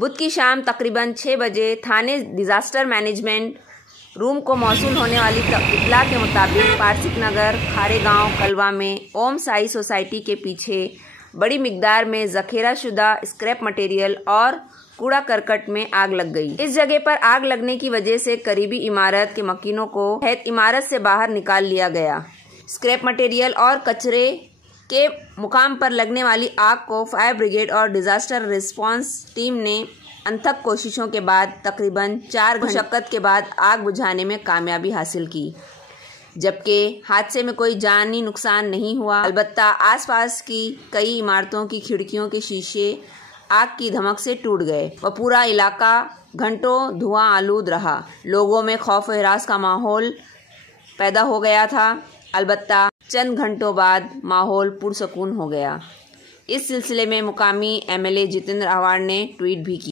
बुध की शाम तकरीबन 6 बजे थाने डिजास्टर मैनेजमेंट रूम को मौसूल होने वाली इत्तला के मुताबिक पारसिक नगर खारेगांव कलवा में ओम साई सोसाइटी के पीछे बड़ी मिकदार में जखेरा शुदा स्क्रैप मटेरियल और कूड़ा करकट में आग लग गई। इस जगह पर आग लगने की वजह से करीबी इमारत के मकीनों को इमारत से बाहर निकाल लिया गया। स्क्रैप मटेरियल और कचरे के मुकाम पर लगने वाली आग को फायर ब्रिगेड और डिजास्टर रिस्पांस टीम ने अनथक कोशिशों के बाद तकरीबन 4 मशक्कत के बाद आग बुझाने में कामयाबी हासिल की, जबकि हादसे में कोई जानी नुकसान नहीं हुआ। अलबत्ता आसपास की कई इमारतों की खिड़कियों के शीशे आग की धमक से टूट गए व पूरा इलाका घंटों धुआं आलूद रहा। लोगों में खौफ व हिरास का माहौल पैदा हो गया था। अलबत्ता चंद घंटों बाद माहौल पुरसकून हो गया। इस सिलसिले में मुकामी MLA जितेंद्र आव्हाड ने ट्वीट भी की।